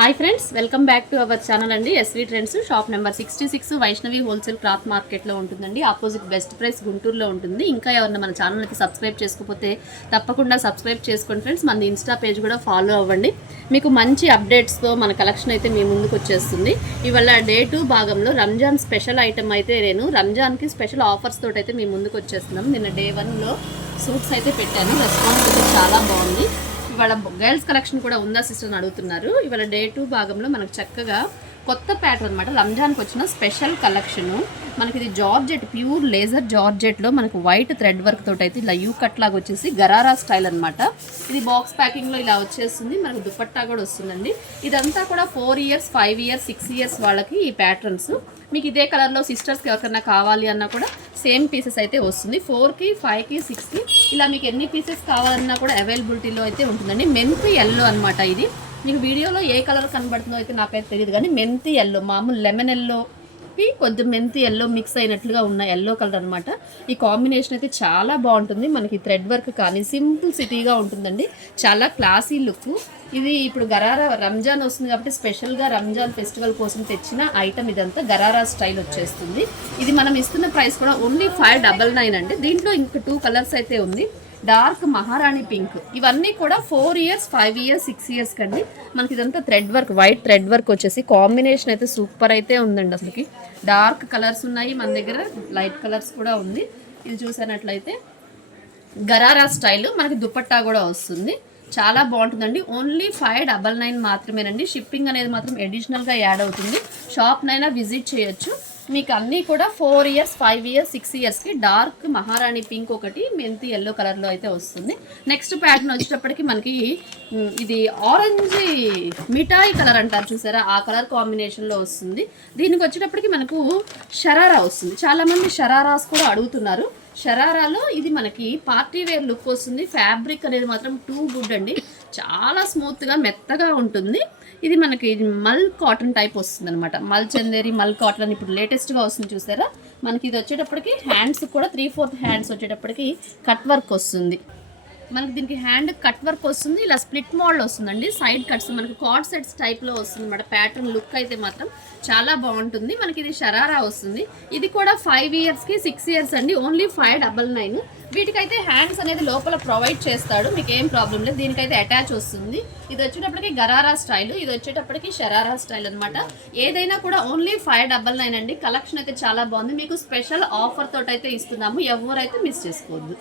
Hi friends, welcome back to our channel అండి. SV trends shop number 66 Vaishnavi wholesale cloth మార్కెట్లో ఉంటుందండి. Opposite best price గుంటూరులో ఉంటుంది. ఇంకా ఎవరైనా మన ఛానల్కి సబ్స్క్రైబ్ చేసుకోకపోతే తప్పకుండా సబ్స్క్రైబ్ చేసుకోండి ఫ్రెండ్స్. మన ఇన్స్టా పేజ్ కూడా ఫాలో అవ్వండి. మీకు మంచి అప్డేట్స్తో మన కలెక్షన్ అయితే మీ ముందుకు వచ్చేస్తుంది. ఇవాళ డే 2 భాగంలో రంజాన్ స్పెషల్ ఐటమ్ అయితే నేను రంజాన్కి స్పెషల్ ఆఫర్స్ తోటి అయితే మీ ముందుకు వచ్చేస్తున్నాం. నిన్న డే 1లో సూట్స్ అయితే పెట్టాను. రెస్పాన్స్ అయితే చాలా బాగుంది. ఇవాళ గర్ల్స్ కలెక్షన్ కూడా ఉందా సిస్టర్ అని అడుగుతున్నారు. ఇవాళ డే 2 భాగంలో మనకు చక్కగా కొత్త ప్యాటర్న్ అనమాట, రంజాన్కి వచ్చిన స్పెషల్ కలెక్షను. మనకి ఇది జార్జెట్, ప్యూర్ లేజర్ జార్జెట్లో మనకు వైట్ థ్రెడ్ వర్క్ తోటి అయితే ఇలా యూ కట్ లాగా వచ్చేసి గరారా స్టైల్ అనమాట. ఇది బాక్స్ ప్యాకింగ్లో ఇలా వచ్చేస్తుంది. మనకు దుపట్టా కూడా వస్తుందండి. ఇదంతా కూడా 4 ఇయర్స్ 5 ఇయర్స్ 6 ఇయర్స్ వాళ్ళకి ఈ ప్యాటర్న్స్. మీకు ఇదే కలర్లో సిస్టర్స్కి ఎవరికైనా కావాలి అన్నా కూడా సేమ్ పీసెస్ అయితే వస్తుంది. 4కి 5కి 6కి ఇలా మీకు ఎన్ని పీసెస్ కావాలన్నా కూడా అవైలబిలిటీలో అయితే ఉంటుందండి. మెంతి ఎల్లో అనమాట. ఇది మీకు వీడియోలో ఏ కలర్ కనబడుతుందో అయితే నాకైతే తెలియదు, కానీ మెంతి ఎల్లో, మామూలు లెమన్ ఎల్లోకి కొంచెం మెంతి ఎల్లో మిక్స్ అయినట్లుగా ఉన్న ఎల్లో కలర్ అనమాట. ఈ కాంబినేషన్ అయితే చాలా బాగుంటుంది. మనకి థ్రెడ్ వర్క్ కానీ సింపుల్ సిటీగా ఉంటుందండి. చాలా క్లాసీ లుక్. ఇది ఇప్పుడు గరారా రంజాన్ వస్తుంది కాబట్టి స్పెషల్గా రంజాన్ ఫెస్టివల్ కోసం తెచ్చిన ఐటమ్. ఇదంతా గరారా స్టైల్ వచ్చేస్తుంది. ఇది మనం ఇస్తున్న ప్రైస్ కూడా ఓన్లీ 599 అండి. దీంట్లో ఇంక 2 కలర్స్ అయితే ఉంది. డార్క్ మహారాణి పింక్. ఇవన్నీ కూడా 4 ఇయర్స్ 5 ఇయర్స్ 6 ఇయర్స్ కండి. మనకి ఇదంతా thread work, white thread work వచ్చేసి కాంబినేషన్ అయితే సూపర్ అయితే ఉందండి. అసలుకి డార్క్ కలర్స్ ఉన్నాయి మన దగ్గర, లైట్ కలర్స్ కూడా ఉంది. ఇది చూసినట్లయితే గరారా స్టైల్ మనకి దుపట్టా కూడా వస్తుంది. చాలా బాగుంటుందండి. ఓన్లీ 599 మాత్రమేనండి. షిప్పింగ్ అనేది మాత్రం అడిషనల్గా యాడ్ అవుతుంది. షాప్నైనా విజిట్ చేయొచ్చు. మీకు అన్నీ కూడా 4 ఇయర్స్ 5 ఇయర్స్ 6 ఇయర్స్కి డార్క్ మహారాణి పింక్ ఒకటి, మెంతి ఎల్లో కలర్లో అయితే వస్తుంది. నెక్స్ట్ ప్యాటర్న్ వచ్చేటప్పటికి మనకి ఇది ఆరెంజ్ మిఠాయి కలర్ అంటారు చూసారా, ఆ కలర్ కాంబినేషన్లో వస్తుంది. దీనికి వచ్చేటప్పటికి మనకు షరారా వస్తుంది. చాలామంది షరారాస్ కూడా అడుగుతున్నారు. షరారాలో ఇది మనకి పార్టీ వేర్ లుక్ వస్తుంది. ఫ్యాబ్రిక్ అనేది మాత్రం టూ గుడ్ అండి. చాలా స్మూత్గా మెత్తగా ఉంటుంది. ఇది మనకి మల్ కాటన్ టైప్ వస్తుంది అనమాట. మల్ చందేరి, మల్ కాటన్ ఇప్పుడు లేటెస్ట్గా వస్తుంది చూసారా. మనకి ఇది వచ్చేటప్పటికి హ్యాండ్స్ కూడా 3/4 హ్యాండ్స్ వచ్చేటప్పటికి కట్ వర్క్ వస్తుంది. మనకి దీనికి హ్యాండ్ కట్ వర్క్ వస్తుంది. ఇలా స్ప్లిట్ మోడల్ వస్తుందండి. సైడ్ కట్స్ మనకి కార్డ్ సెట్స్ టైప్లో వస్తుంది అనమాట. ప్యాటర్న్ లుక్ అయితే మాత్రం చాలా బాగుంటుంది. మనకి ఇది షరారా వస్తుంది. ఇది కూడా 5 ఇయర్స్కి 6 ఇయర్స్ అండి. ఓన్లీ 599. వీటికైతే హ్యాండ్స్ అనేది లోపల ప్రొవైడ్ చేస్తాడు, మీకు ఏం ప్రాబ్లం లేదు. దీనికైతే అటాచ్ వస్తుంది. ఇది వచ్చేటప్పటికి గరారా స్టైల్, ఇది వచ్చేటప్పటికి షరారా స్టైల్ అనమాట. ఏదైనా కూడా ఓన్లీ 599 అండి. కలెక్షన్ అయితే చాలా బాగుంది. మీకు స్పెషల్ ఆఫర్ తోటి అయితే ఇస్తున్నాము. ఎవరైతే మిస్ చేసుకోవద్దు.